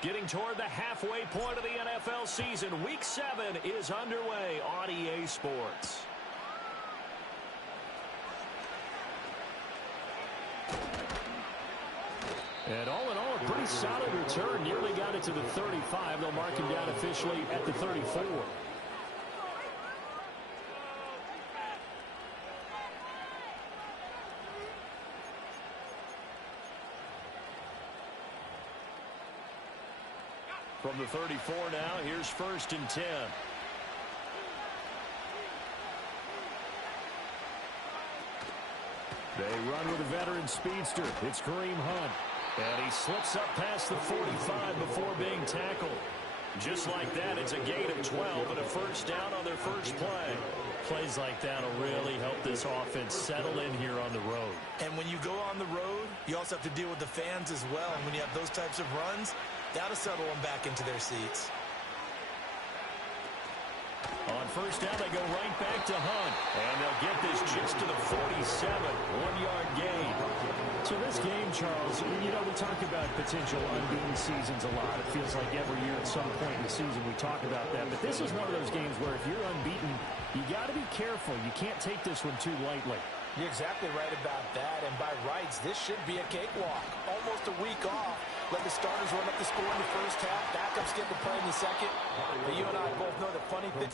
Getting toward the halfway point of the NFL season. Week 7 is underway on EA Sports. And all in all, a pretty solid return. Nearly got it to the 35. They'll mark him down officially at the 34. From the 34 now, here's 1st and 10. They run with a veteran speedster. It's Kareem Hunt. And he slips up past the 45 before being tackled. Just like that, it's a gain of 12 and a first down on their first play. Plays like that will really help this offense settle in here on the road. And when you go on the road, you also have to deal with the fans as well. And when you have those types of runs, that'll settle them back into their seats. On first down, they go right back to Hunt. And they'll get this just to the 47. 1-yard gain. So this game, Charles, you know, we talk about potential unbeaten seasons a lot. It feels like every year at some point in the season we talk about that. But this is one of those games where if you're unbeaten, you got to be careful. You can't take this one too lightly. You're exactly right about that. And by rights, this should be a cakewalk. Almost a week off. Let the starters run up the score in the first half. Backups get the play in the second. But you and I both know the funny thing.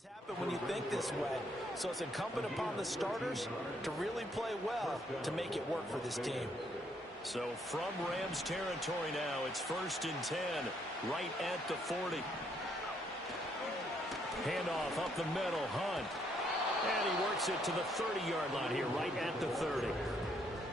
Happen when you think this way. So it's incumbent upon the starters to really play well to make it work for this team. So from Rams territory now, it's 1st and 10, right at the 40. Handoff up the middle, Hunt. And he works it to the 30-yard line here, right at the 30.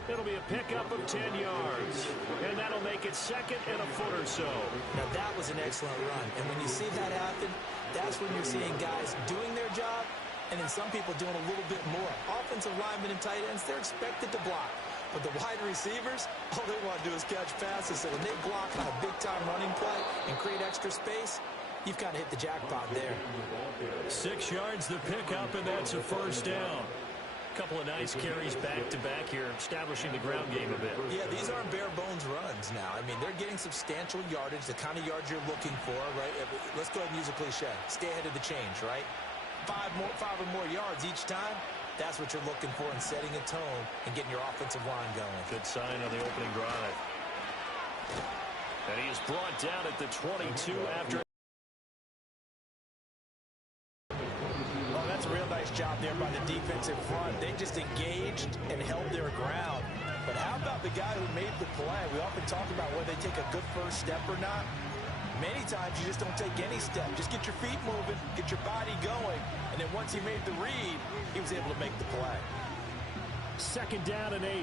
It'll be a pickup of 10 yards. And that'll make it 2nd and a foot or so. Now that was an excellent run. And when you see that happen, that's when you're seeing guys doing their job and then some people doing a little bit more. Offensive linemen and tight ends, they're expected to block. But the wide receivers, all they want to do is catch passes. So when they block on a big-time running play and create extra space, you've kind of hit the jackpot there. 6 yards the pickup, and that's a first down. Couple of nice carries back-to-back here, establishing the ground game a bit. Yeah, these aren't bare-bones runs now. I mean, they're getting substantial yardage, the kind of yards you're looking for, right? Let's go ahead and use a cliche. Stay ahead of the change, right? 5 or more yards each time, that's what you're looking for in setting a tone and getting your offensive line going. Good sign on the opening drive. And he is brought down at the 22 after. That's a real nice job there by the defensive front. They just engaged and held their ground. But how about the guy who made the play? We often talk about whether they take a good first step or not. Many times you just don't take any step. Just get your feet moving, get your body going. And then once he made the read, he was able to make the play. 2nd down and 8.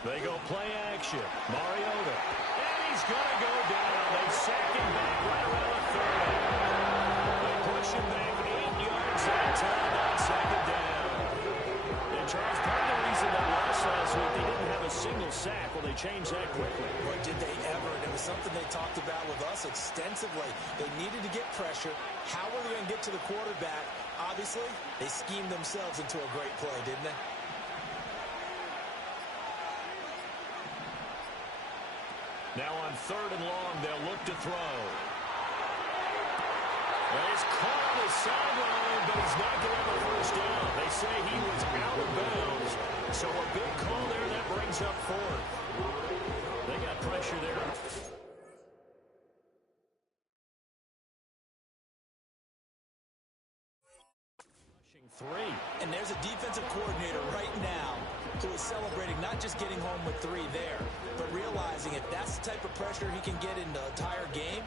They go play action. Mariota. And he's going to go down. They sack him back right around the 30. They push him back 8 yards that time on 2nd down. And Charles, part of the reason they lost last week, they didn't have a single sack. Well, they changed that quickly. Boy, did they ever. And it was something they talked about with us extensively. They needed to get pressure. How were they going to get to the quarterback? Obviously, they schemed themselves into a great play, didn't they? Now on 3rd and long, they'll look to throw. Well, he's caught on the sideline, but he's not going to have a first down. They say he was out of bounds. So a good call there that brings up 4th. They got pressure there. Rushing 3. And there's a defensive coordinator right now who is celebrating not just getting home with 3 there, but realizing if that's the type of pressure he can get in the entire game,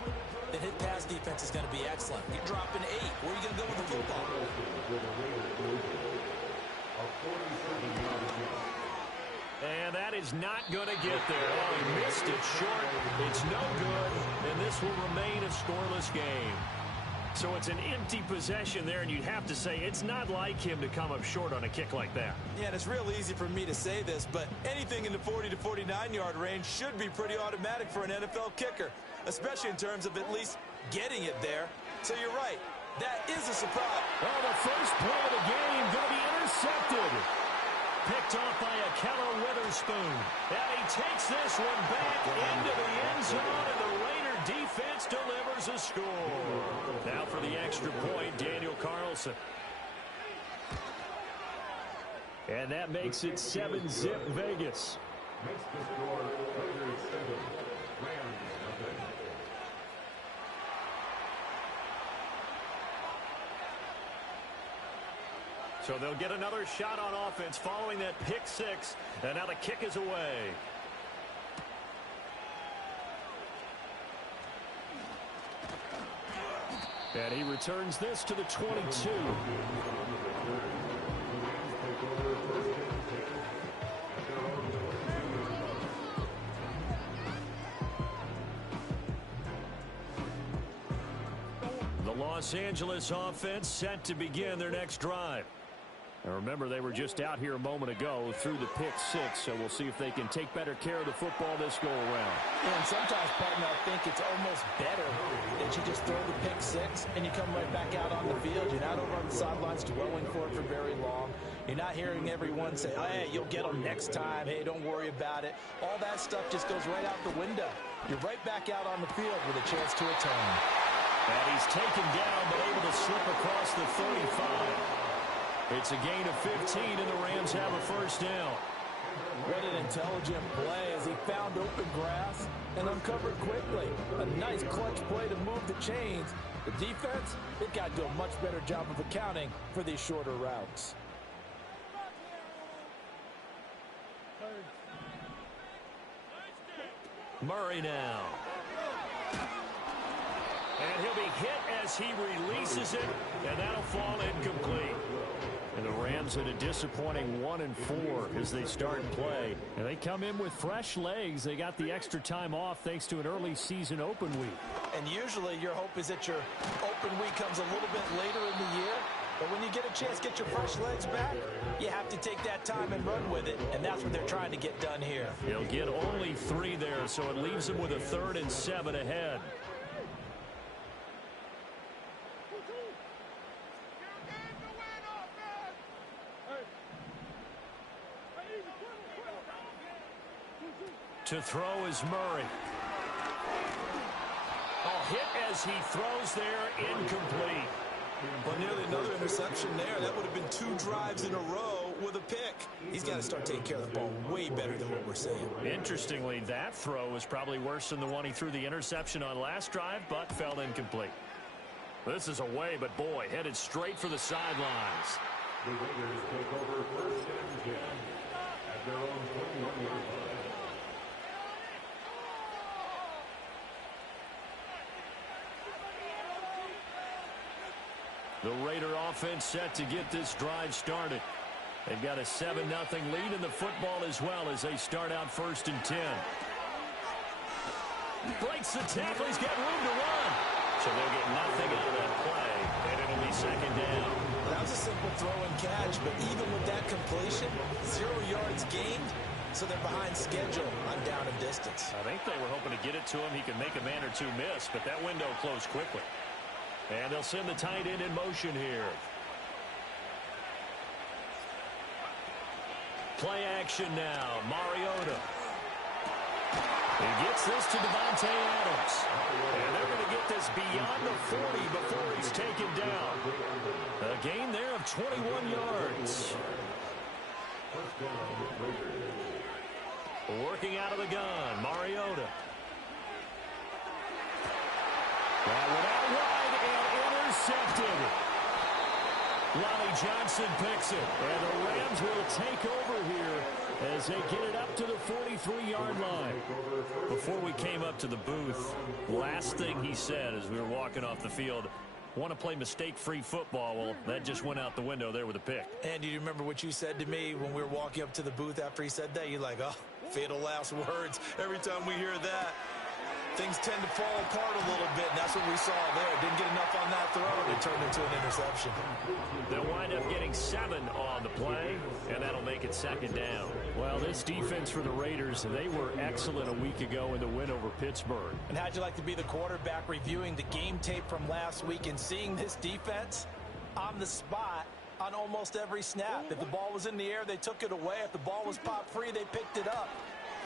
then his pass defense is going to be excellent. You're dropping 8. Where are you going to go with the football? And that is not going to get there. Oh, he missed it short. It's no good, and this will remain a scoreless game. So it's an empty possession there, and you'd have to say it's not like him to come up short on a kick like that. Yeah, and it's real easy for me to say this, but anything in the 40 to 49-yard range should be pretty automatic for an NFL kicker, especially in terms of at least getting it there. So you're right. That is a surprise. Oh, the first play of the game going to be intercepted. Picked off by Akello Witherspoon. And he takes this one back into the end zone, and the Raider defense delivers a score. Now for the extra point, Daniel Carlson. And that makes it 7-zip Vegas. Makes the score Raiders 7, Rams nothing. So they'll get another shot on offense following that pick 6. And now the kick is away. And he returns this to the 22. The Los Angeles offense set to begin their next drive. And remember, they were just out here a moment ago through the pick 6, so we'll see if they can take better care of the football this go-around. And sometimes, partner, I think it's almost better that you just throw the pick 6 and you come right back out on the field. You're not over on the sidelines dwelling for it for very long. You're not hearing everyone say, hey, you'll get them next time. Hey, don't worry about it. All that stuff just goes right out the window. You're right back out on the field with a chance to atone. And he's taken down, but able to slip across the 35. It's a gain of 15, and the Rams have a first down. What an intelligent play as he found open grass and uncovered quickly. A nice clutch play to move the chains. The defense, they've got to do a much better job of accounting for these shorter routes. Murray now. And he'll be hit as he releases it, and that'll fall incomplete. And the Rams at a disappointing 1-4 as they start play. And they come in with fresh legs. They got the extra time off thanks to an early season open week. And usually your hope is that your open week comes a little bit later in the year. But when you get a chance to get your fresh legs back, you have to take that time and run with it. And that's what they're trying to get done here. They'll get only 3 there, so it leaves them with a 3rd and 7 ahead. To throw is Murray. Oh, hit as he throws there, incomplete. Well, nearly another interception there. That would have been 2 drives in a row with a pick. He's got to start taking care of the ball way better than what we're seeing. Interestingly, that throw was probably worse than the one he threw the interception on last drive, but fell incomplete. This is away, but boy, headed straight for the sidelines. The Raiders take over 1st and 10 at their own 21-yard line. The Raider offense set to get this drive started. They've got a 7-0 lead in the football as well as they start out 1st and 10. Breaks the tackle. He's got room to run. So they'll get nothing out of that play, and it'll be 2nd down. That was a simple throw and catch, but even with that completion, 0 yards gained, so they're behind schedule on down and distance. I think they were hoping to get it to him. He could make a man or 2 miss, but that window closed quickly. And they'll send the tight end in motion here. Play action now. Mariota. He gets this to Devontae Adams. And they're going to get this beyond the 40 before he's taken down. A gain there of 21 yards. Working out of the gun. Mariota. That one out wide and intercepted. Lonnie Johnson picks it. And the Rams will take over here as they get it up to the 43-yard line. Before we came up to the booth, last thing he said as we were walking off the field, want to play mistake-free football. Well, that just went out the window there with a pick. And do you remember what you said to me when we were walking up to the booth after he said that? You're like, oh, fatal last words. Every time we hear that, things tend to fall apart a little bit, and that's what we saw there. Didn't get enough on that throw, and it turned into an interception. They'll wind up getting 7 on the play, and that'll make it second down. Well, this defense for the Raiders, they were excellent a week ago in the win over Pittsburgh. And how'd you like to be the quarterback reviewing the game tape from last week and seeing this defense on the spot on almost every snap? If the ball was in the air, they took it away. If the ball was pop free, they picked it up.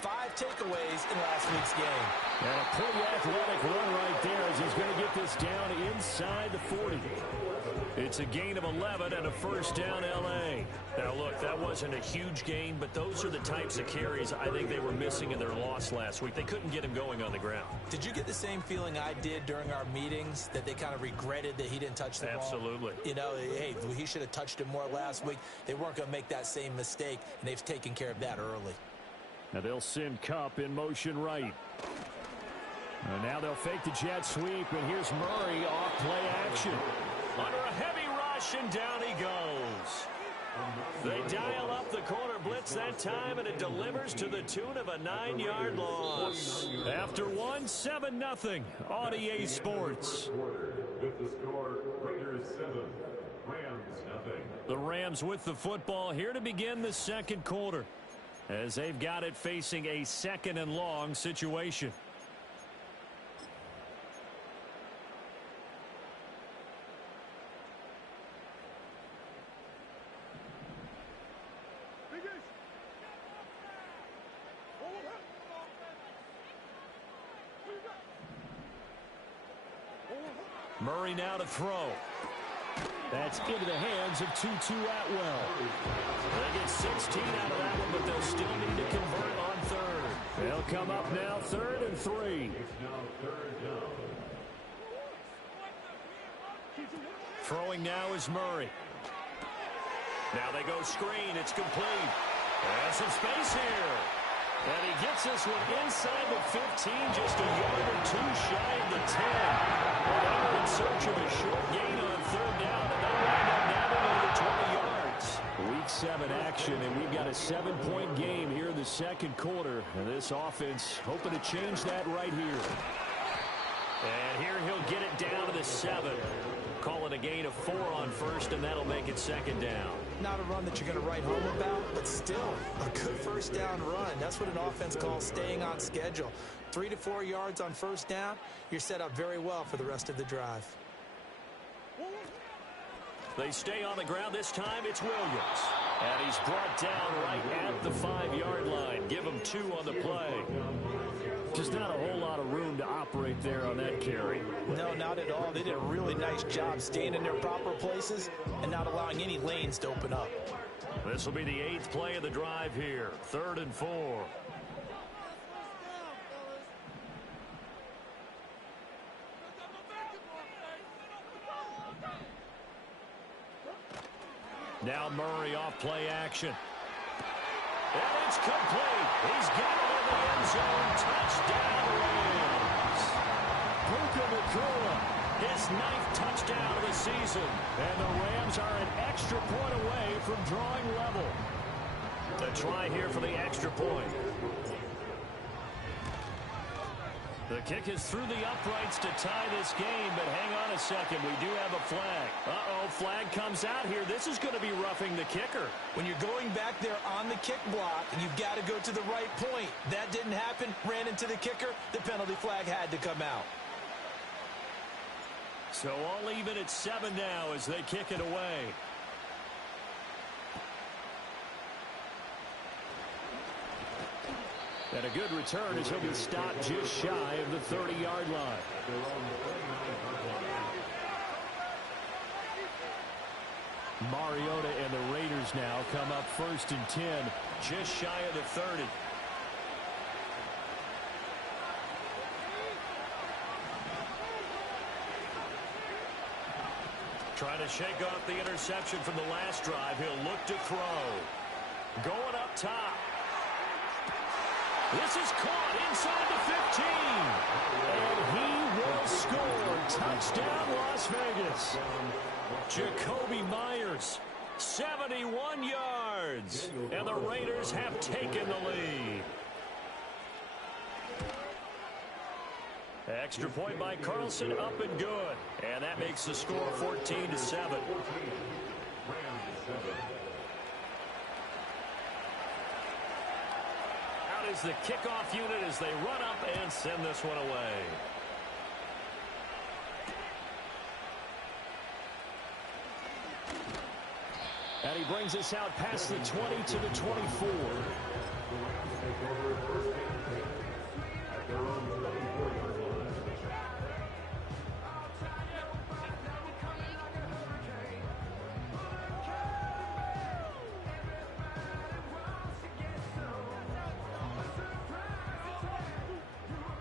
5 takeaways in last week's game. And a pretty athletic run right there as he's going to get this down inside the 40. It's a gain of 11 and a first down, L.A. Now, look, that wasn't a huge gain, but those are the types of carries I think they were missing in their loss last week. They couldn't get him going on the ground. Did you get the same feeling I did during our meetings, that they kind of regretted that he didn't touch the ball? Absolutely. You know, hey, he should have touched it more last week. They weren't going to make that same mistake, and they've taken care of that early. Now they'll send Kupp in motion right. And now they'll fake the jet sweep, and here's Murray off play action. Under a heavy rush, and down he goes. They dial up the corner blitz that time, and it delivers to the tune of a 9-yard loss. After 7-0 on EA Sports. With the score, Raiders 7, Rams 0. The Rams with the football here to begin the second quarter, as they've got it facing a 2nd and long situation. Murray now to throw. That's into the hands of Tutu Atwell. They get 16 out of that one, but they'll still need to convert on 3rd. They'll come up now 3rd and 3. It's now 3rd down. Throwing now is Murray. Now they go screen. It's complete. There's some space here. And he gets this one inside the 15, just a yard or 2 shy of the 10. They were in search of a short gain on 3rd down, and they wind up nabbing over 20 yards. Week 7 action, and we've got a 7-point game here in the second quarter. And this offense hoping to change that right here. And here he'll get it down to the 7. Call it a gain of 4 on 1st, and that'll make it 2nd down. Not a run that you're going to write home about, but still a good first down run. That's what an offense calls staying on schedule. 3 to 4 yards on first down, you're set up very well for the rest of the drive. They stay on the ground. This time it's Williams. And he's brought down right at the 5-yard line. Give him 2 on the play. Just not a whole lot of room to operate there on that carry. No, not at all. They did a really nice job staying in their proper places and not allowing any lanes to open up. This will be the 8th play of the drive here. 3rd and 4. Now Murray off play action. And it's complete. He's got it in the end zone. Touchdown, Rams. Puka Nacua, His 9th touchdown of the season. and the Rams are an extra point away from drawing level. A try here for the extra point. The kick is through the uprights to tie this game, but hang on a second. We do have a flag. Uh-oh, flag comes out here. This is going to be roughing the kicker. When you're going back there on the kick block, you've got to go to the right point. That didn't happen. Ran into the kicker. The penalty flag had to come out. So all even at 7 now as they kick it away. And a good return as he'll be stopped just shy of the 30-yard line. Mariota and the Raiders now come up 1st and 10. Just shy of the 30. Trying to shake off the interception from the last drive. He'll look to throw. Going up top. This is caught inside the 15. And he will score. Touchdown, Las Vegas. Jacoby Myers, 71 yards. And the Raiders have taken the lead. Extra point by Carlson, up and good. And that makes the score 14-7. Out is the kickoff unit as they run up and send this one away. And he brings us out past the 20 to the 24.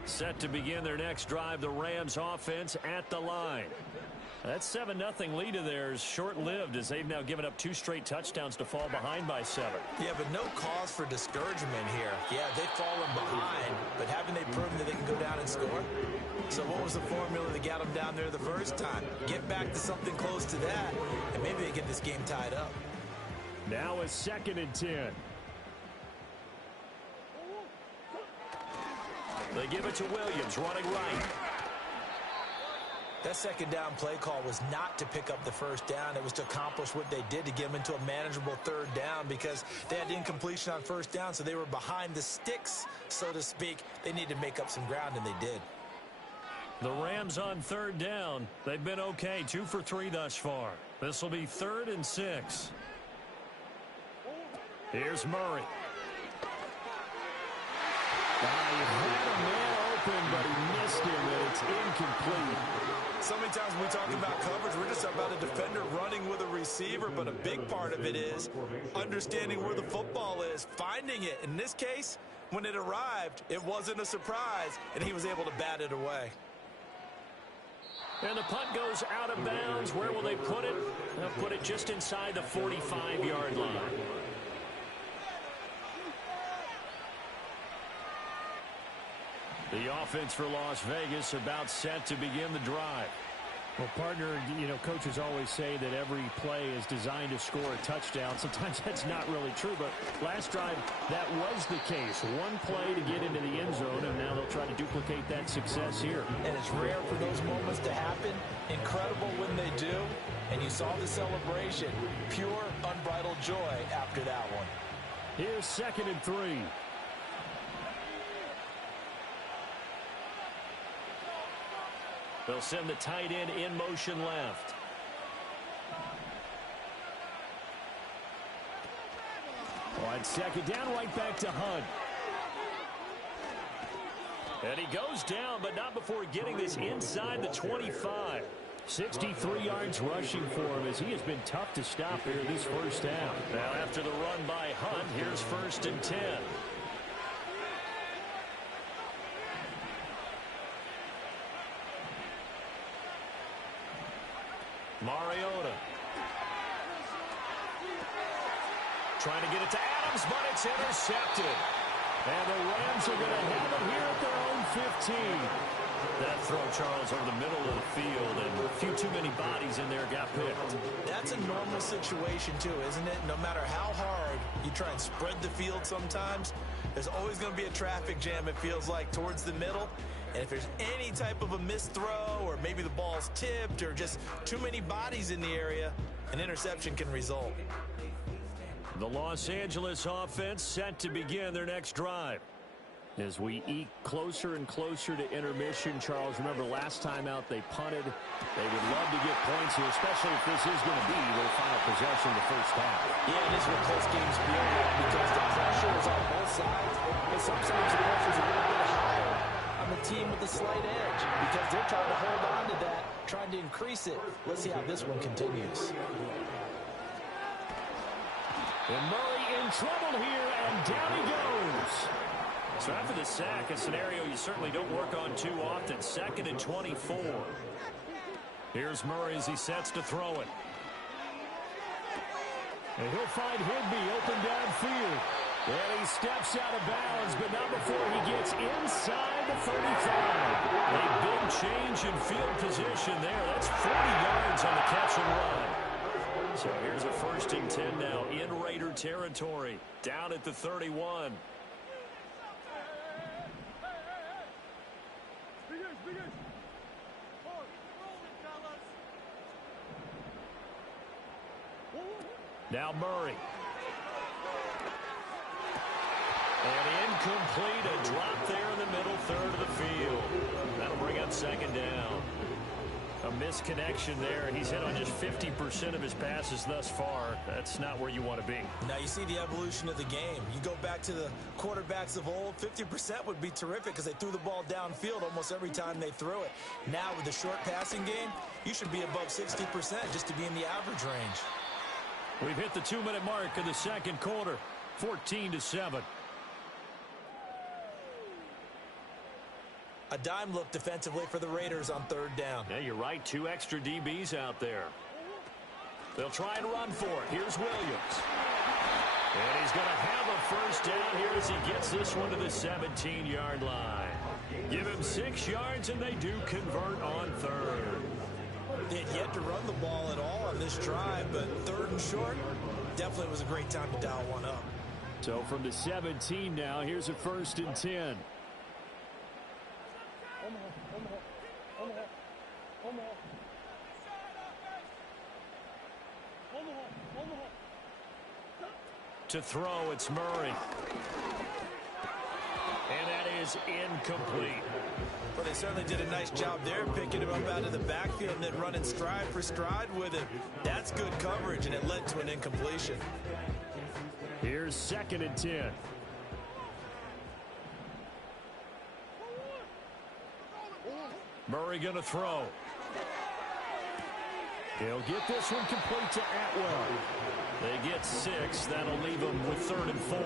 Set to begin their next drive, the Rams offense at the line. That 7-0 lead of theirs short-lived as they've now given up 2 straight touchdowns to fall behind by 7. Yeah, but no cause for discouragement here. Yeah, they've fallen behind, but haven't they proven that they can go down and score? So what was the formula that got them down there the first time? Get back to something close to that, and maybe they get this game tied up. Now a 2nd and 10. They give it to Williams, running right. That second down play call was not to pick up the first down. It was to accomplish what they did, to get them into a manageable 3rd down, because they had incompletion on 1st down, so they were behind the sticks, so to speak. They needed to make up some ground, and they did. The Rams on 3rd down. They've been okay, 2 for 3 thus far. This will be 3rd and 6. Here's Murray. He had a man open, but he missed him, and it's incomplete. So many times when we talk about coverage, we're just about a defender running with a receiver, but a big part of it is understanding where the football is, finding it. In this case, when it arrived, it wasn't a surprise, and he was able to bat it away. And the punt goes out of bounds. Where will they put it? They'll put it just inside the 45-yard line. The offense for Las Vegas about set to begin the drive. Well, partner, coaches always say that every play is designed to score a touchdown. Sometimes that's not really true, but last drive, that was the case. One play to get into the end zone, and now they'll try to duplicate that success here. And it's rare for those moments to happen. Incredible when they do. And you saw the celebration. Pure, unbridled joy after that one. Here's 2nd and 3. They'll send the tight end in motion left. On 2nd down, right back to Hunt. And he goes down, but not before getting this inside the 25. 63 yards rushing for him as he has been tough to stop here this first down. Now after the run by Hunt, here's 1st and 10. Mariota. Trying to get it to Adams, but it's intercepted. And the Rams are going to have it here at their own 15. That throw, Charles, over the middle of the field, and a few too many bodies in there got picked. That's a normal situation, too, isn't it? No matter how hard you try and spread the field sometimes, there's always going to be a traffic jam, it feels like, towards the middle. And if there's any type of a missed throw, or maybe the ball's tipped, or just too many bodies in the area, an interception can result. The Los Angeles offense set to begin their next drive. As we eke closer and closer to intermission, Charles, remember last time out they punted. They would love to get points here, especially if this is going to be their final possession of the first half. Yeah, it is what close games feel like because the pressure is on both sides, but sometimes the pressure is a little bit higher on the team with the slight edge because they're trying to hold on to that, trying to increase it. Let's see how this one continues. And Murray in trouble here, and down he goes. So after the sack, a scenario you certainly don't work on too often. 2nd and 24. Here's Murray as he sets to throw it. And he'll find Higbee open downfield. And he steps out of bounds, but not before he gets inside the 35. A big change in field position there. That's 40 yards on the catch and run. So here's a 1st and 10 now in Raider territory, down at the 31. Now Murray. And incomplete, a drop there in the middle third of the field. That'll bring up 2nd down. A misconnection there. He's hit on just 50% of his passes thus far. That's not where you want to be. Now you see the evolution of the game. You go back to the quarterbacks of old, 50% would be terrific because they threw the ball downfield almost every time they threw it. Now with the short passing game, you should be above 60% just to be in the average range. We've hit the 2-minute mark of the 2nd quarter, 14-7. A dime look defensively for the Raiders on 3rd down. Yeah, you're right. 2 extra DBs out there. They'll try and run for it. Here's Williams. And he's going to have a 1st down here as he gets this one to the 17-yard line. Give him 6 yards, and they do convert on 3rd. They had yet to run the ball at all on this drive, but 3rd and short definitely was a great time to dial one up. So from the 17 now, here's a 1st and 10. To throw, it's Murray. And that is incomplete. Well, they certainly did a nice job there, picking him up out of the backfield and then running stride for stride with him. That's good coverage, and it led to an incompletion. Here's 2nd and 10. Murray going to throw. He'll get this one complete to Atwell. They get 6. That'll leave them with 3rd and 4.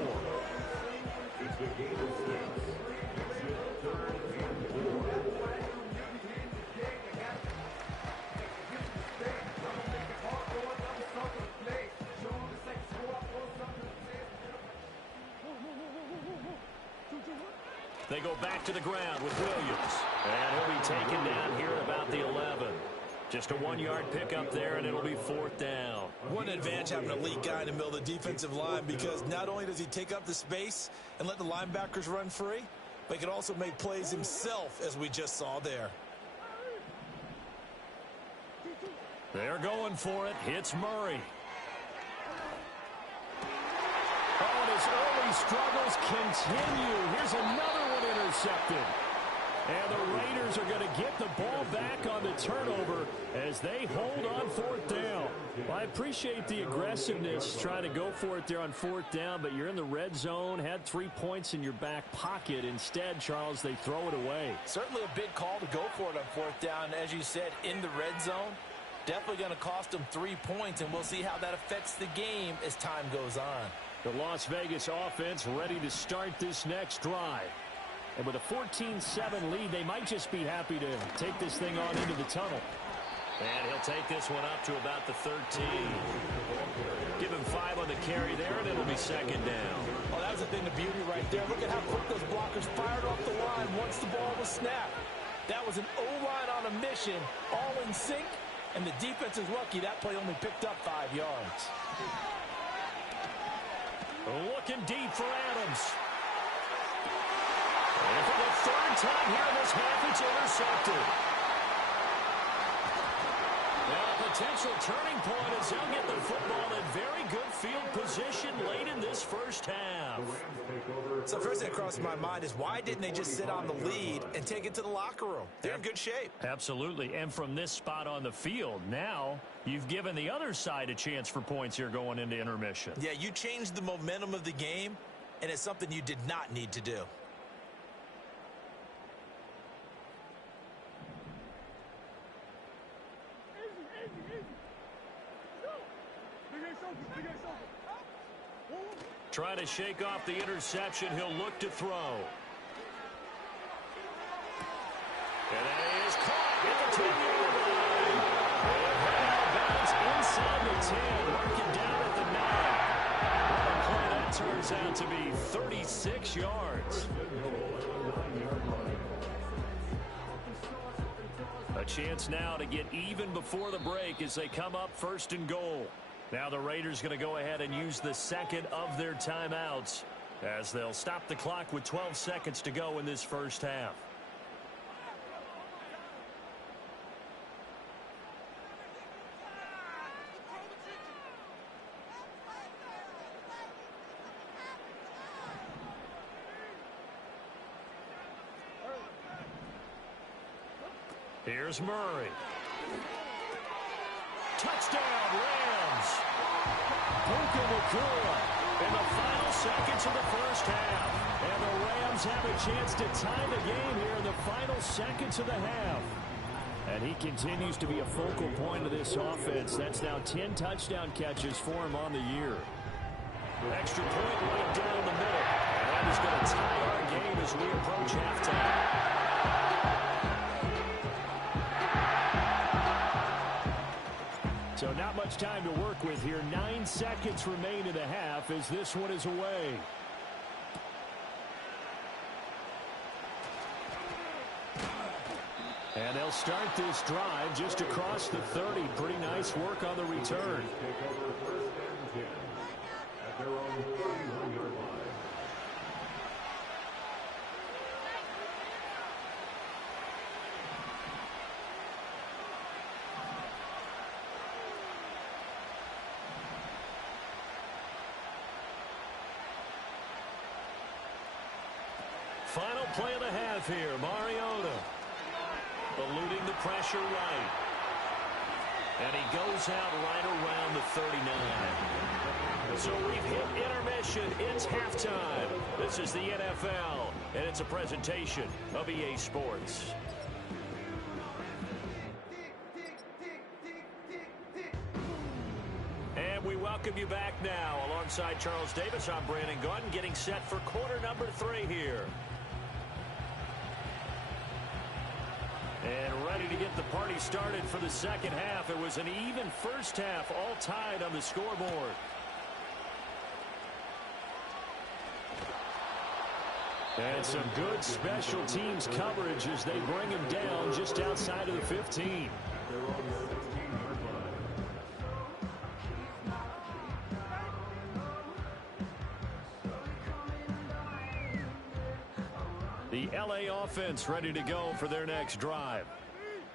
They go back to the ground with Williams. And he'll be taken down here at about the 11. Just a 1-yard pickup there, and it'll be 4th down. What an advantage having an elite guy in the middle of the defensive line, because not only does he take up the space and let the linebackers run free, but he can also make plays himself, as we just saw there. They're going for it. It's Murray. Oh, and his early struggles continue. Here's another one intercepted. And the Raiders are going to get the ball back on the turnover as they hold on 4th down. Well, I appreciate the aggressiveness trying to go for it there on 4th down, but you're in the red zone, had 3 points in your back pocket. Instead, Charles, they throw it away. Certainly a big call to go for it on 4th down. As you said, in the red zone, definitely going to cost them 3 points, and we'll see how that affects the game as time goes on. The Las Vegas offense ready to start this next drive. And with a 14-7 lead, they might just be happy to take this thing on into the tunnel. And he'll take this one up to about the 13. Give him 5 on the carry there, and it'll be 2nd down. Oh, that was a thing of beauty right there. Look at how quick those blockers fired off the line once the ball was snapped. That was an O-line on a mission, all in sync, and the defense is lucky that play only picked up 5 yards. Looking deep for Adams. And for the 3rd time here in this half, it's intercepted. Now a potential turning point as they'll get the football in very good field position late in this 1st half. So first thing that crosses my mind is, why didn't they just sit on the lead and take it to the locker room? They're in good shape. Absolutely. And from this spot on the field, now you've given the other side a chance for points here going into intermission. Yeah, you changed the momentum of the game, and it's something you did not need to do. Trying to shake off the interception. He'll look to throw. And that is caught at the 10-yard line. Bounce inside the 10. Working down at the 9. What a play that turns out to be 36 yards. A chance now to get even before the break as they come up 1st and goal. Now the Raiders going to go ahead and use the second of their timeouts as they'll stop the clock with 12 seconds to go in this first half. Here's Murray. Touchdown, Rams. Puka Nacua in the final seconds of the first half. And the Rams have a chance to tie the game here in the final seconds of the half. And he continues to be a focal point of this offense. That's now 10 touchdown catches for him on the year. Extra point right down the middle. And that is going to tie our game as we approach halftime. So not much time to work with here. 9 seconds remain in the half as this one is away. And they'll start this drive just across the 30. Pretty nice work on the return. Take over 1st and 10 at their own 31-yard line. Final play of the half here. Mariota eluding the pressure right. And he goes out right around the 39. So we've hit intermission. It's halftime. This is the NFL, and it's a presentation of EA Sports. And we welcome you back now. Alongside Charles Davis, I'm Brandon Gunn, getting set for quarter number 3 here. And ready to get the party started for the second half. It was an even first half, all tied on the scoreboard. And some good special teams coverage as they bring him down just outside of the 15. The LA offense ready to go for their next drive.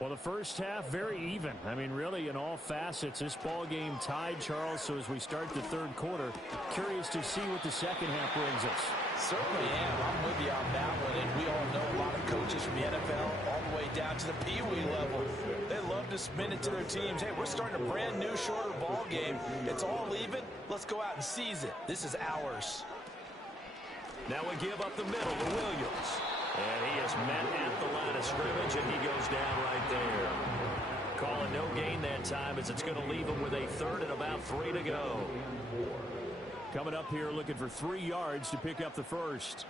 Well, the first half very even. I mean, really in all facets, this ball game tied, Charles. So as we start the third quarter, curious to see what the second half brings us. Certainly am. I'm with you on that one. And we all know a lot of coaches from the NFL all the way down to the Pee-wee level. They love to spin it to their teams. Hey, we're starting a brand new, shorter ball game. It's all even. Let's go out and seize it. This is ours. Now we give up the middle to Williams. And he is met at the line of scrimmage, and he goes down right there. Call it no gain that time as it's going to leave him with a third and about 3 to go. Coming up here looking for 3 yards to pick up the first.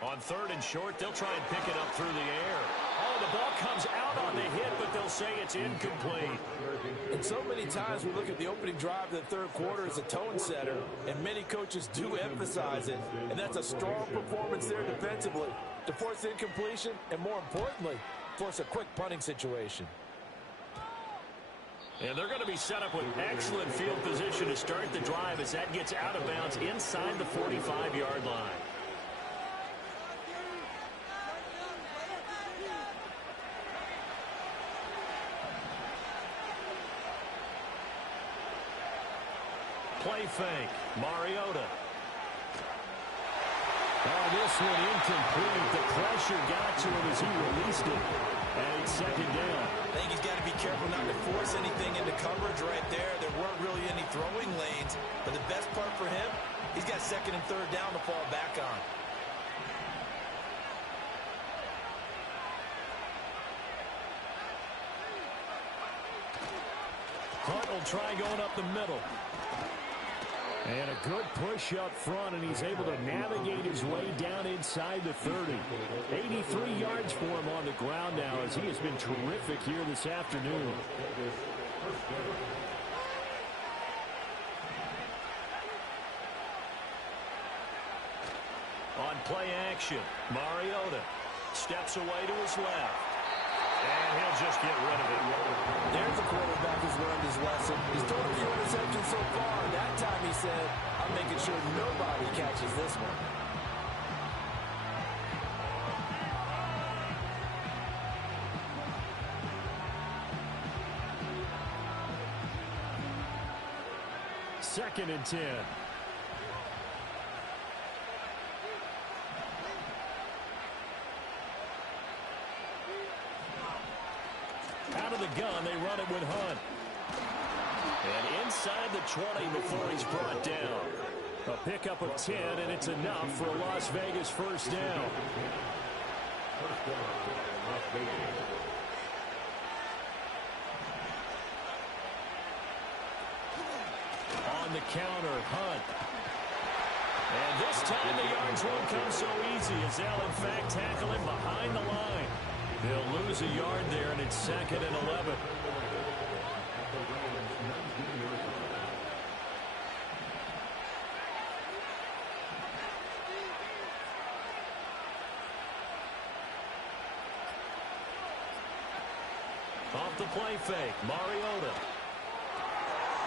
On 3rd and short, they'll try and pick it up through the air. Oh, the ball comes out on the hit, but they'll say it's incomplete. And so many times we look at the opening drive of the third quarter as a tone setter, and many coaches do emphasize it. And that's a strong performance there defensively to force incompletion and, more importantly, force a quick punting situation. And they're going to be set up with excellent field position to start the drive as that gets out of bounds inside the 45-yard line. Play fake. Mariota. Oh, this one incomplete. The pressure got to him as he released it. And it's second down. I think he's got to be careful not to force anything into coverage right there. There weren't really any throwing lanes. But the best part for him, he's got 2nd and 3rd down to fall back on. Hunt will try going up the middle. And a good push up front, and he's able to navigate his way down inside the 30. 83 yards for him on the ground now as he has been terrific here this afternoon. Play action. Mariota steps away to his left. And he'll just get rid of it. There's the quarterback who's learned his lesson. He's thrown a few interceptions so far. That time he said, I'm making sure nobody catches this one. Second and 10. Out of the gun, they run it with Hunt. And inside the 20 before he's brought down. A pickup of 10, and it's enough for a Las Vegas first down. On the counter, Hunt. And this time the yards won't come so easy as they'll in fact tackle him behind the line. They'll lose a yard there, and it's 2nd and 11. Off the play fake, Mariota.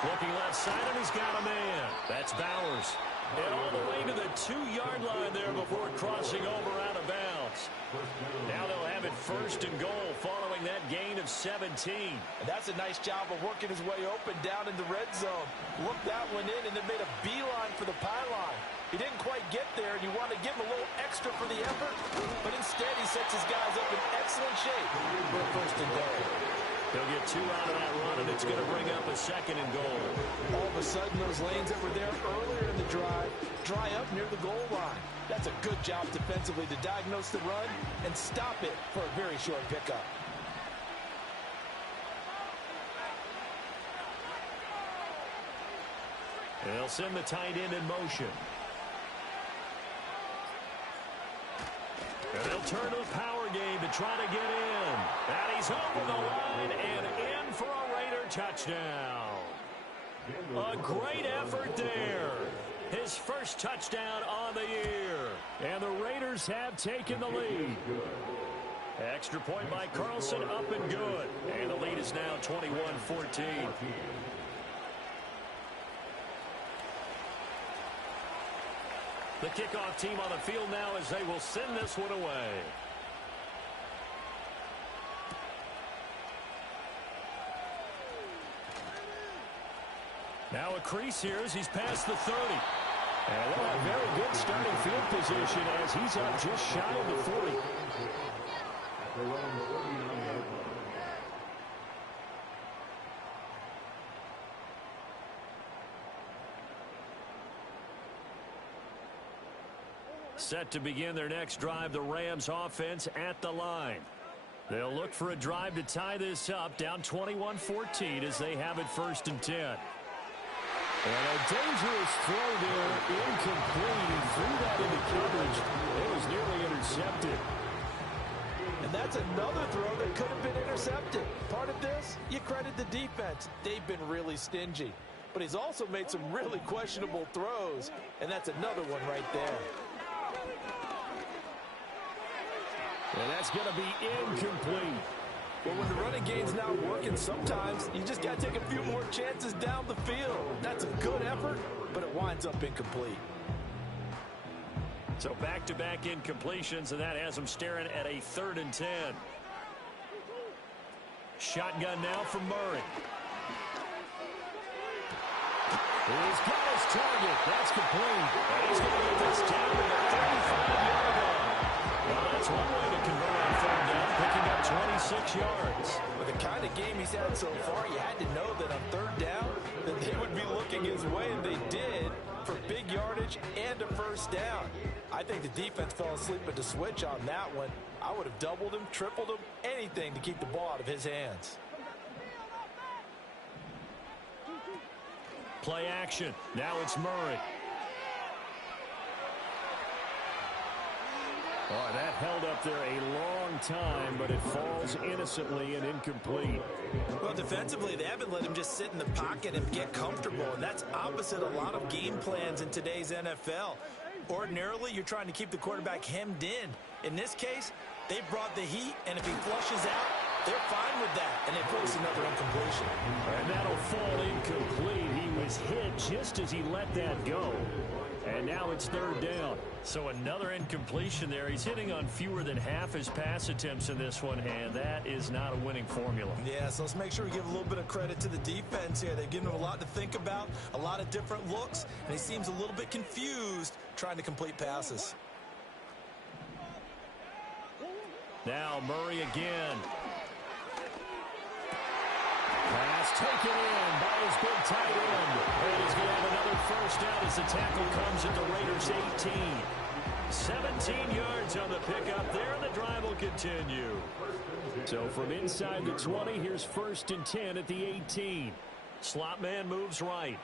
Looking left side, and he's got a man. That's Bowers. And all the way to the 2-yard line there before crossing over out of bounds. Now they'll have it 1st and goal following that gain of 17. And that's a nice job of working his way open down in the red zone. Looked that one in and then made a beeline for the pylon. He didn't quite get there, and you want to give him a little extra for the effort, but instead he sets his guys up in excellent shape for a 1st and goal. He'll get 2 out of that run, and it's going to bring up a 2nd and goal. All of a sudden, those lanes that were there earlier in the drive dry up near the goal line. That's a good job defensively to diagnose the run and stop it for a very short pickup. They'll send the tight end in motion. And they'll turn to the power game to try to get in. And he's over the line and in for a Raider touchdown. A great effort there. His first touchdown on the year. And the Raiders have taken the lead. Extra point by Carlson, up and good. And the lead is now 21-14. The kickoff team on the field now as they will send this one away. Now a crease here as he's past the 30. And they'll have very good starting field position as he's up just shy of the 40. Set to begin their next drive, the Rams offense at the line. They'll look for a drive to tie this up, down 21-14 as they have it 1st and 10. And a dangerous throw there, incomplete. He threw that into coverage. It was nearly intercepted. And that's another throw that could have been intercepted. Part of this, you credit the defense. They've been really stingy. But he's also made some really questionable throws, and that's another one right there. And that's going to be incomplete. Well, when the running game's not working, sometimes you just got to take a few more chances down the field. That's a good effort, but it winds up incomplete. So back-to-back incompletions, and that has them staring at a 3rd and 10. Shotgun now from Murray. He's got his target. That's complete. And he's going to get this down to the 35-yard line. Well, that's one way to convert on 3rd down, picking up 26 yards. With the kind of game he's had so far, you had to know that on 3rd down, that they would be looking his way, and they did, for big yardage and a 1st down. I think the defense fell asleep at the switch on that one. I would have doubled him, tripled him, anything to keep the ball out of his hands. Play action. Now it's Murray. Oh, that held up there a long time, but it falls innocently and incomplete. Well, defensively, they haven't let him just sit in the pocket and get comfortable, and that's opposite a lot of game plans in today's NFL. Ordinarily, you're trying to keep the quarterback hemmed in. In this case, they brought the heat, and if he flushes out, they're fine with that, and they force another incompletion. And that'll fall incomplete. He was hit just as he let that go. And now it's third down. So another incompletion there. He's hitting on fewer than half his pass attempts in this one, and that is not a winning formula. Yeah, so let's make sure we give a little bit of credit to the defense here. They've given him a lot to think about, a lot of different looks, and he seems a little bit confused trying to complete passes. Now Murray again. Pass taken in by his big tight end. And he's going to have another first down as the tackle comes at the Raiders' 18. 17 yards on the pickup there, and the drive will continue. So from inside the 20, here's 1st and 10 at the 18. Slot man moves right.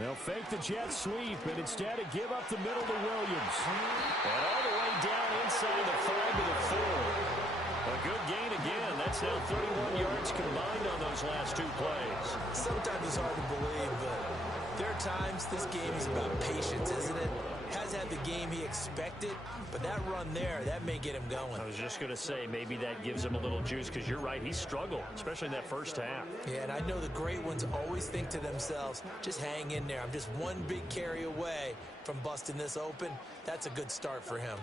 They'll fake the jet sweep, and instead of give up the middle to Williams. And all the way down inside the 5 to the 4. A good gain again. That's now 31 yards combined on those last 2 plays. Sometimes it's hard to believe, but there are times this game is about patience, isn't it? Has had the game he expected, but that run there, that may get him going. I was just going to say, maybe that gives him a little juice, because you're right, he struggled, especially in that first half. Yeah, and I know the great ones always think to themselves, just hang in there. I'm just one big carry away from busting this open. That's a good start for him.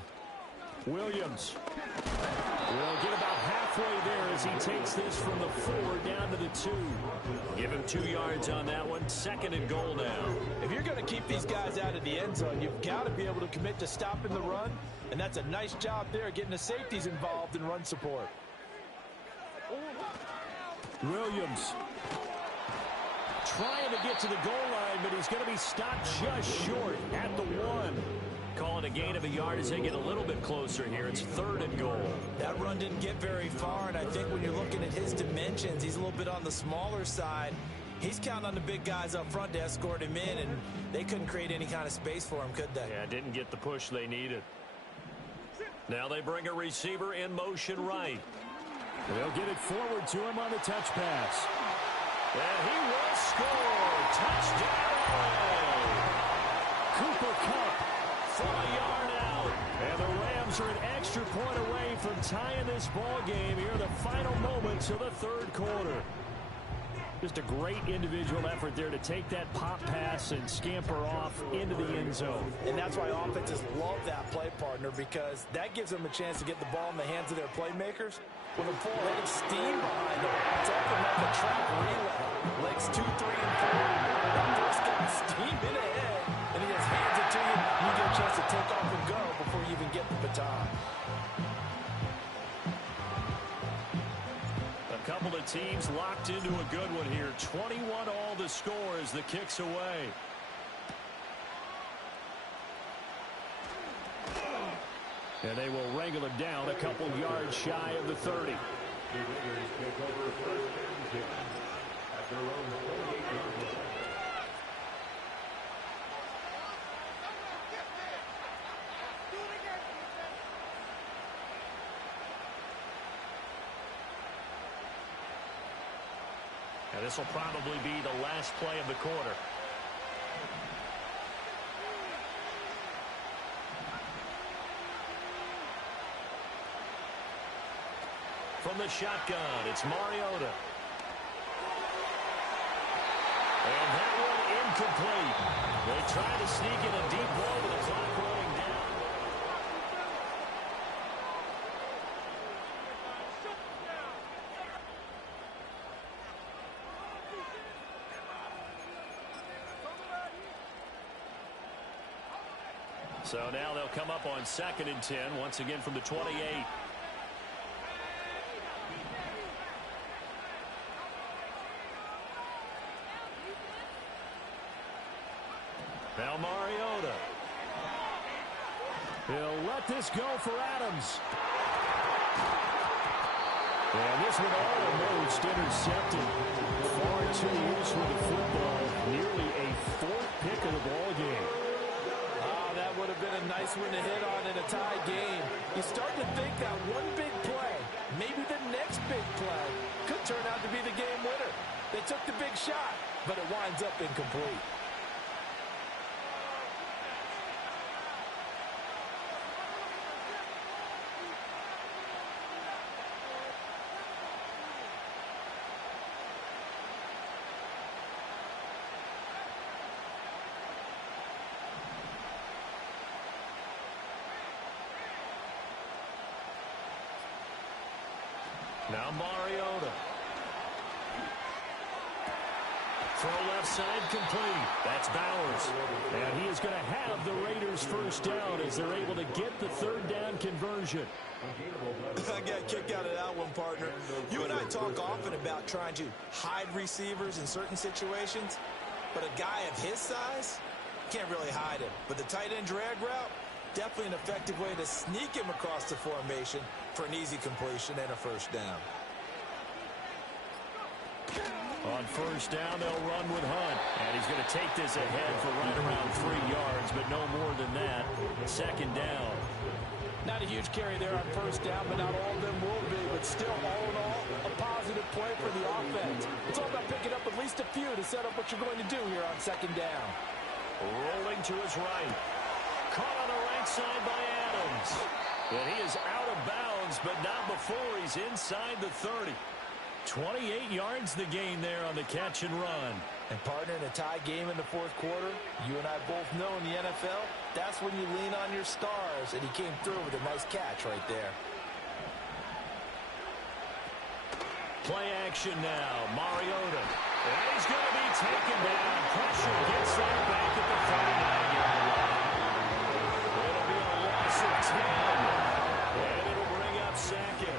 Williams will get about halfway there as he takes this from the 4 down to the 2. Give him 2 yards on that one. 2nd and goal now. If you're going to keep these guys out of the end zone, you've got to be able to commit to stopping the run, and that's a nice job there getting the safeties involved in run support. Williams trying to get to the goal line, but he's going to be stopped just short at the 1. Calling a gain of a yard as they get a little bit closer here. It's 3rd and goal. That run didn't get very far, and I think when you're looking at his dimensions, he's a little bit on the smaller side. He's counting on the big guys up front to escort him in, and they couldn't create any kind of space for him, could they? Yeah, didn't get the push they needed. Now they bring a receiver in motion right. They'll get it forward to him on the touch pass. And he will score. Touchdown! Cooper Kupp from a yard out. And the Rams are an extra point away from tying this ball game here in the final moments of the 3rd quarter. Just a great individual effort there to take that pop pass and scamper off into the end zone. And that's why offenses love that play, partner, because that gives them a chance to get the ball in the hands of their playmakers. With a full-headed steam behind them, it's often like a track relay. Legs 2, 3, and 4. That first guy steaming ahead, and he just hands it to you, and you get a chance to take off and go before you even get the baton. A couple of teams locked into a good one here. 21 all the score as the kick's away. And they will wrangle it down a couple yards shy of the 30. Now this will probably be the last play of the quarter. From the shotgun, it's Mariota. And that one incomplete. They try to sneak in a deep ball with the clock running down. So now they'll come up on 2nd and 10, once again from the 28. Now Mariota. He'll let this go for Adams. And this one almost intercepted. Far too loose with the football. Nearly a 4th pick of the ball game. That would have been a nice one to hit on in a tie game. You start to think that one big play, maybe the next big play, could turn out to be the game winner. They took the big shot, but it winds up incomplete. Now Mariota. Throw left side complete. That's Bowers. And he is going to have the Raiders first down as they're able to get the third down conversion. I got a kick out of that one, partner. You and I talk often about trying to hide receivers in certain situations, but a guy of his size can't really hide him. But the tight end drag route, definitely an effective way to sneak him across the formation for an easy completion and a first down. On first down, they'll run with Hunt. And he's going to take this ahead for right around 3 yards, but no more than that. Second down. Not a huge carry there on first down, but not all of them will be. But still, all in all, a positive play for the offense. It's all about picking up at least a few to set up what you're going to do here on second down. Rolling to his right. Caught on the right side by Adams. And he is out of bounds, but not before he's inside the 30. 28 yards the gain there on the catch and run. And partner, in a tie game in the fourth quarter, you and I both know in the NFL, that's when you lean on your stars, and he came through with a nice catch right there. Play action now. Mariota. And he's going to be taken down. Pressure gets there back at the 49-yard line. It'll be a loss of 10. And it'll bring up second.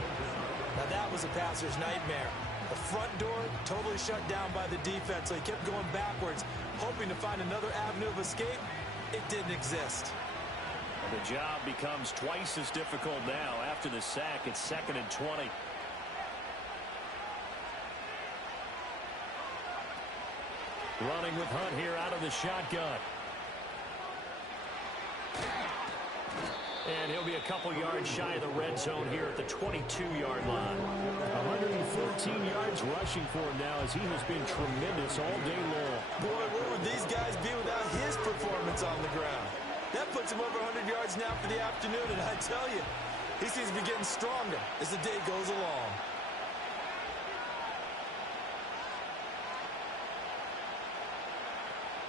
Now that was a passer's nightmare. The front door totally shut down by the defense, so he kept going backwards, hoping to find another avenue of escape. It didn't exist. And the job becomes twice as difficult now after the sack. It's 2nd and 20. Running with Hunt here out of the shotgun. And he'll be a couple yards shy of the red zone here at the 22-yard line. 114 yards rushing for him now as he has been tremendous all day long. Boy, where would these guys be without his performance on the ground? That puts him over 100 yards now for the afternoon, and I tell you, he seems to be getting stronger as the day goes along.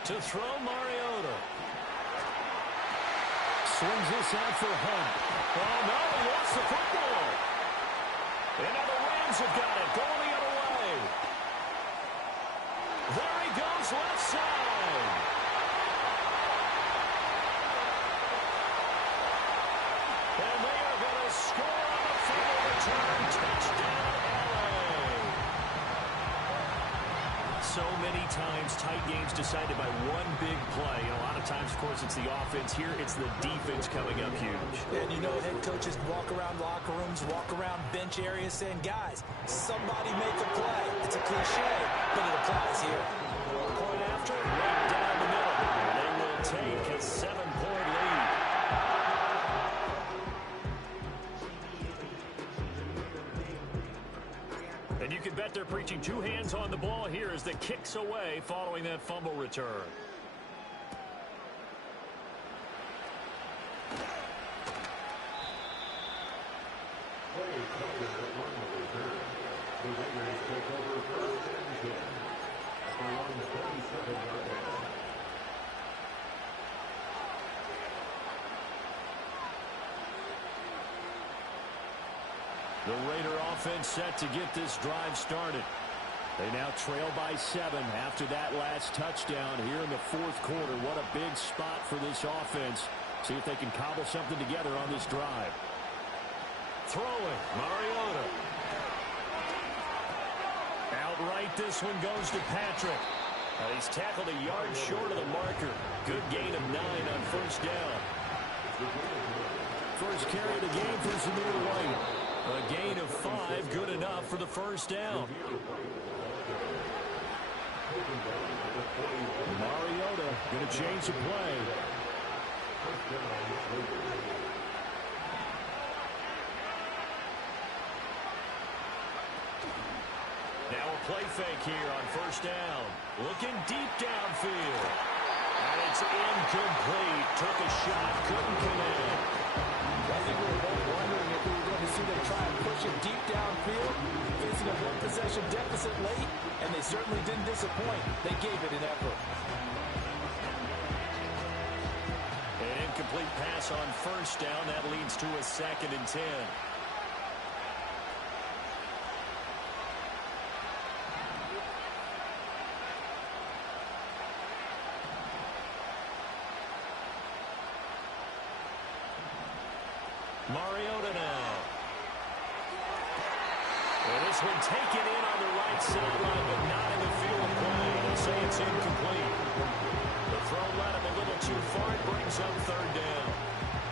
To throw, Mariota. Swings this out for Hunt. Oh, no, he lost the football. And now the Rams have got it, going the other way. There he goes, left side. And they are going to score on a field return. Touchdown, LA. So many times tight games decided by one big play. And a lot of times, of course, it's the offense. Here, it's the defense coming up huge. And you know, head coaches walk around locker rooms, walk around bench areas saying, guys, somebody make a play. It's a cliche, but it applies here. Point after, right down the middle. And they will take a 7-point lead. And you can bet they're preaching 2 hands on the ball here as the kicks away following that fumble return. The Raiders take over 1st and 10 at their own 27-yard line. The Raider offense set to get this drive started. They now trail by 7 after that last touchdown here in the fourth quarter. What a big spot for this offense. See if they can cobble something together on this drive. Throwing, Mariota. Outright, this one goes to Patrick. He's tackled a yard short of the marker. Good gain of 9 on first down. First carry of the game for Zamir White. A gain of 5, good enough for the first down. Mariota going to change the play. Now a play fake here on first down. Looking deep downfield. And it's incomplete. Took a shot, couldn't connect. I think we were both wondering if we were going to see them try and push it deep downfield, facing a one-possession deficit late, and they certainly didn't disappoint. They gave it an effort. An incomplete pass on first down. That leads to a 2nd and 10. Mariota now. And this one taken in on the right sideline, but not in the field of play. They say it's incomplete. The throw led him a little too far. It brings up third down.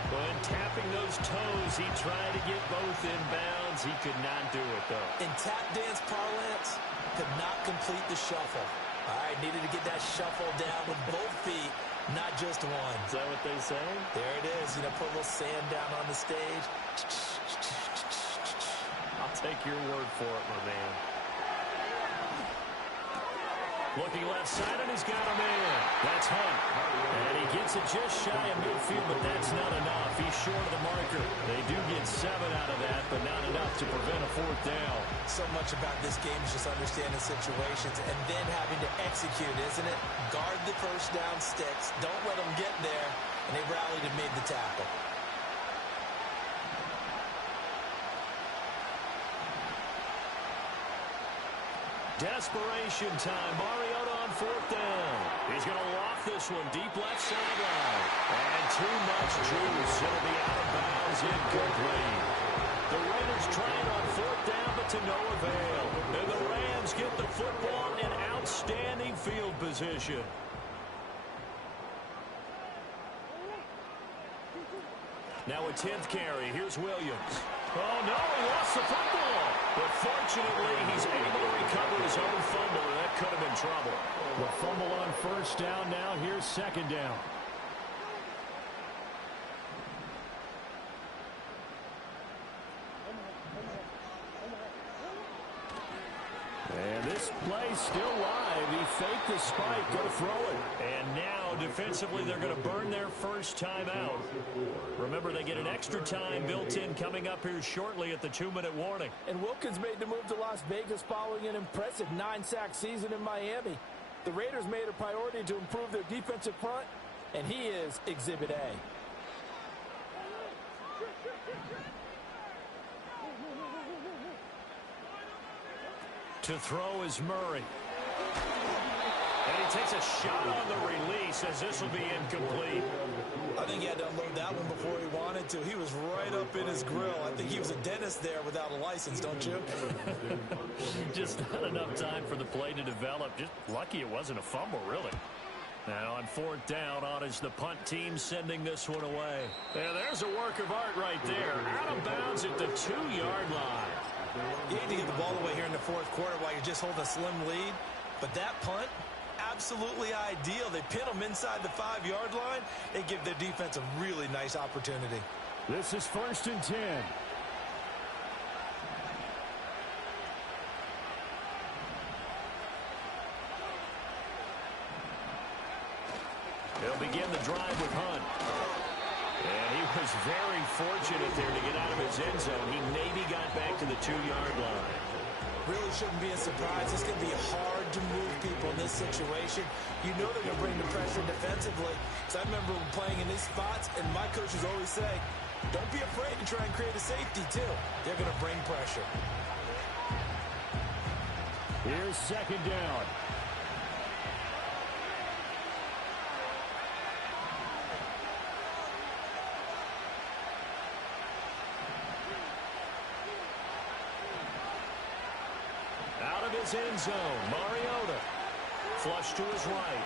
When tapping those toes, he tried to get both in bounds. He could not do it, though. In tap dance parlance, could not complete the shuffle. All right, needed to get that shuffle down with both feet, not just one. Is that what they say? There it is. You know, put a little sand down on the stage. I'll take your word for it, my man. Looking left side, and he's got a man. That's Hunt. And he gets it just shy of midfield, but that's not enough. He's short of the marker. They do get 7 out of that, but not enough to prevent a fourth down. So much about this game is just understanding situations and then having to execute, isn't it? Guard the first down sticks. Don't let them get there. And they rallied and made the tackle. Desperation time. Mariota on fourth down. He's going to loft this one deep left sideline. And too much juice. It'll be out of bounds, incomplete. The Raiders trying on fourth down, but to no avail. And the Rams get the football in outstanding field position. Now a 10th carry. Here's Williams. Oh, no, he lost the football. But fortunately, he's able to recover his own fumble, and that could have been trouble. The fumble on first down now. Here's second down. And this play still live. He faked the spike, go throw it. And now, defensively, they're going to burn their first time out. Remember, they get an extra time built in coming up here shortly at the 2-minute warning. And Wilkins made the move to Las Vegas following an impressive 9-sack season in Miami. The Raiders made a priority to improve their defensive front, and he is Exhibit A. To throw is Murray. And he takes a shot on the release as this will be incomplete. I think he had to unload that one before he wanted to. He was right up in his grill. I think he was a dentist there without a license, don't you? Just not enough time for the play to develop. Just lucky it wasn't a fumble, really. Now on fourth down, on is the punt team sending this one away. And there's a work of art right there. Out of bounds at the 2-yard line. You hate to get the ball away here in the fourth quarter while you're just holding a slim lead. But that punt, absolutely ideal. They pin them inside the 5-yard line. They give their defense a really nice opportunity. This is 1st and 10. They'll begin the drive with Hunt. And he was very fortunate there to get out of his end zone. He maybe got back to the 2-yard line. Really shouldn't be a surprise. It's going to be hard to move people in this situation. You know they're going to bring the pressure defensively. So I remember playing in these spots, and my coaches always say, don't be afraid to try and create a safety, too. They're going to bring pressure. Here's second down. His end zone. Mariota. Flush to his right.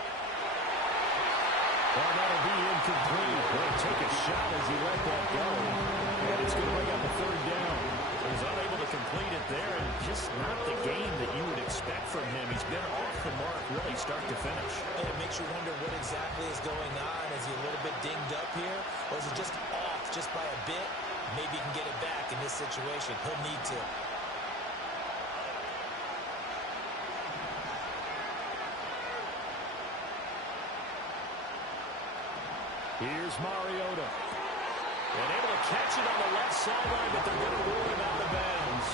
Well, that'll be incomplete. Boy, took a shot as he let that go. And it's going to bring up a third down. He's unable to complete it there, and just not the game that you would expect from him. He's been off the mark really start to finish. And it makes you wonder what exactly is going on. Is he a little bit dinged up here? Or is it just off just by a bit? Maybe he can get it back in this situation. He'll need to. Here's Mariota. And able to catch it on the left sideline, but they're going to rule him out of bounds.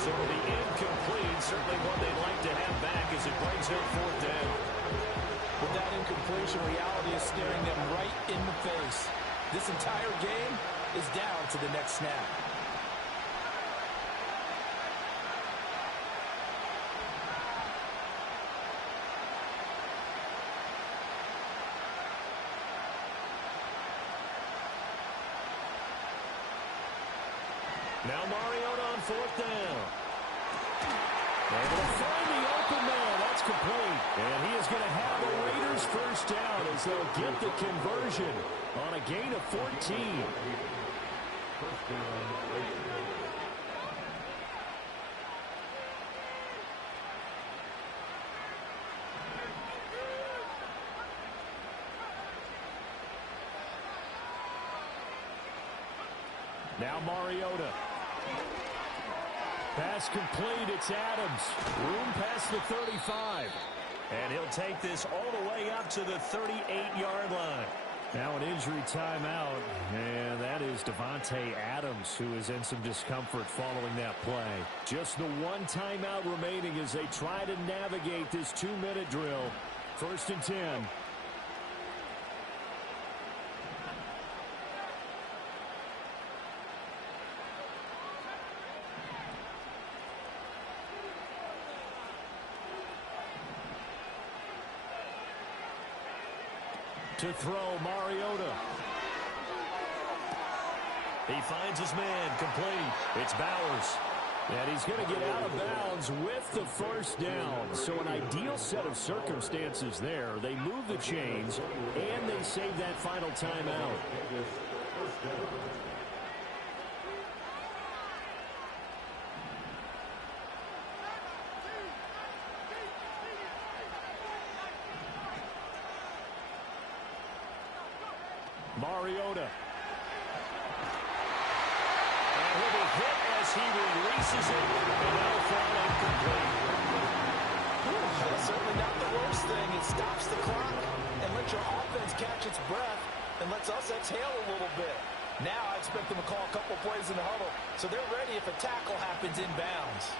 So it'll be incomplete. Certainly one they'd like to have back as it brings up fourth down. With that incompletion, reality is staring them right in the face. This entire game is down to the next snap. Now Mariota on fourth down. Able to find the open man. That's complete. And he is going to have a Raiders first down as they'll get the conversion on a gain of 14. Now Mariota. Pass complete. It's Adams. Room past the 35. And he'll take this all the way up to the 38-yard line. Now an injury timeout, and that is Devontae Adams, who is in some discomfort following that play. Just the one timeout remaining as they try to navigate this 2-minute drill. 1st and 10. To throw, Mariota. He finds his man, complete. It's Bowers. And he's going to get out of bounds with the first down. So an ideal set of circumstances there. They move the chains, and they save that final timeout. Mariota. And he'll be hit as he releases it, and that'll fall incomplete. That's certainly not the worst thing. It stops the clock and lets your offense catch its breath and lets us exhale a little bit. Now I expect them to call a couple plays in the huddle so they're ready if a tackle happens inbounds.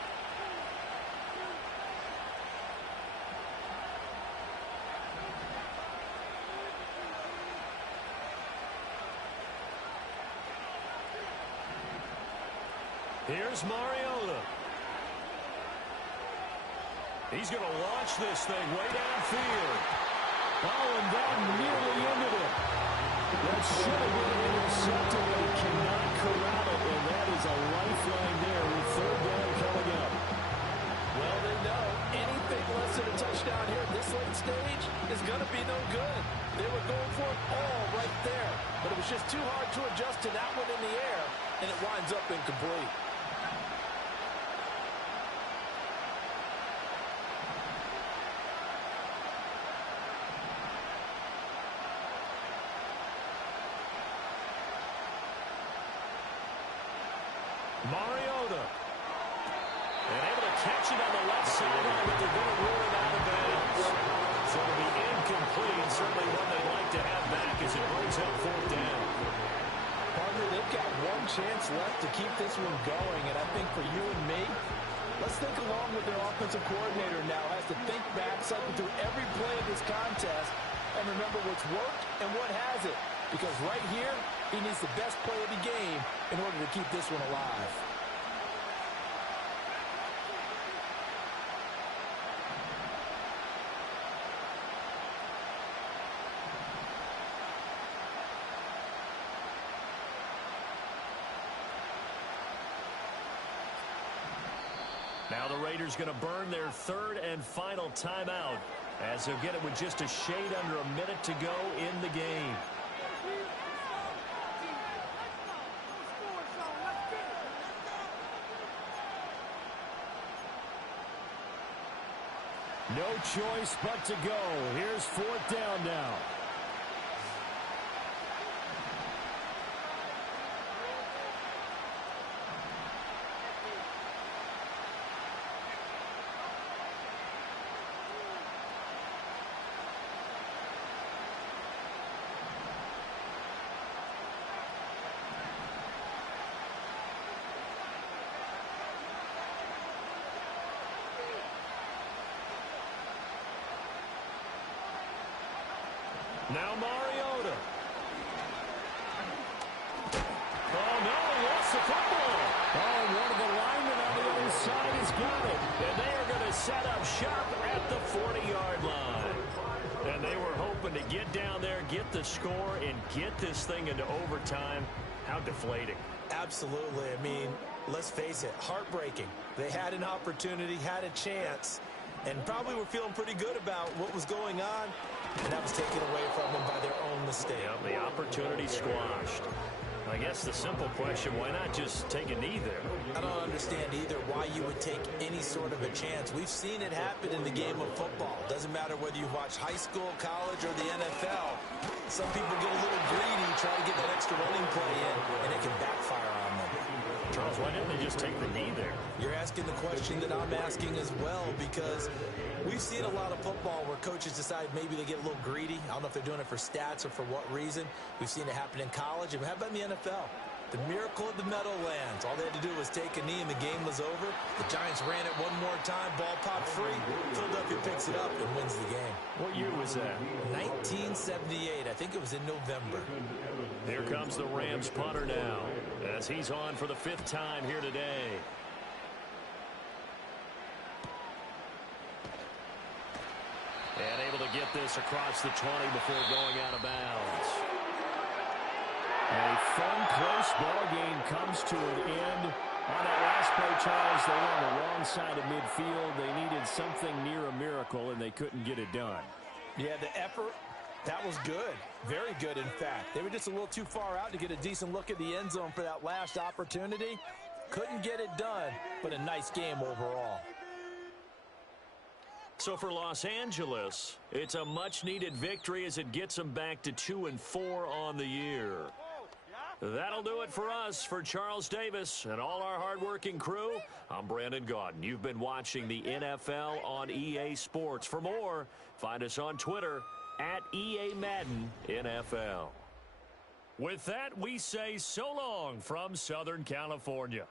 Here's Mariota. He's going to launch this thing way downfield. Oh, and that nearly ended it. That should have been intercepted, but he cannot corral it, and that is a lifeline there with 3rd down coming up. Well, they know anything less than a touchdown here at this late stage is going to be no good. They were going for it all right there, but it was just too hard to adjust to that one in the air, and it winds up incomplete. Mariota. And able to catch it on the left sideline, but they're going to rule it out of bounds. So it'll be incomplete. Certainly one they'd like to have back as it brings up 4th down. Partner, they've got one chance left to keep this one going, and I think for you and me, let's think along with their offensive coordinator now has to think back, cycle through every play of this contest, and remember what's worked and what hasn't. Because right here, he needs the best play of the game in order to keep this one alive. Now the Raiders going to burn their 3rd and final timeout as they'll get it with just a shade under a minute to go in the game. No choice but to go. Here's 4th down now. Now Mariota. Oh, no, he lost the football. Oh, and one of the linemen on the other side has got it. And they are going to set up shop at the 40-yard line. And they were hoping to get down there, get the score, and get this thing into overtime. How deflating. Absolutely. I mean, let's face it, heartbreaking. They had an opportunity, had a chance, and probably were feeling pretty good about what was going on, and that was taken away from them by their own mistake. Yep, the opportunity squashed. I guess the simple question, why not just take a knee there? I don't understand either why you would take any sort of a chance. We've seen it happen in the game of football. Doesn't matter whether you watch high school, college, or the NFL. Some people get a little greedy, try to get that extra running play in, and it can backfire on them. Charles, why didn't they just take the knee there? You're asking the question that I'm asking as well, because we've seen a lot of football where coaches decide maybe they get a little greedy. I don't know if they're doing it for stats or for what reason. We've seen it happen in college. And how about in the NFL? The miracle of the Meadowlands. All they had to do was take a knee and the game was over. The Giants ran it one more time. Ball popped free. Philadelphia picks it up and wins the game. What year was that? 1978. I think it was in November. Here comes the Rams punter now, as he's on for the 5th time here today. And able to get this across the 20 before going out of bounds. A fun, close ball game comes to an end. On that last play, Charles, they were on the wrong side of midfield. They needed something near a miracle, and they couldn't get it done. Yeah, the effort, that was good. Very good, in fact. They were just a little too far out to get a decent look at the end zone for that last opportunity. Couldn't get it done, but a nice game overall. So for Los Angeles, it's a much-needed victory as it gets them back to 2-4 on the year. That'll do it for us. For Charles Davis and all our hard-working crew, I'm Brandon Gaudin. You've been watching the NFL on EA Sports. For more, find us on Twitter at EA Madden NFL. With that, we say so long from Southern California.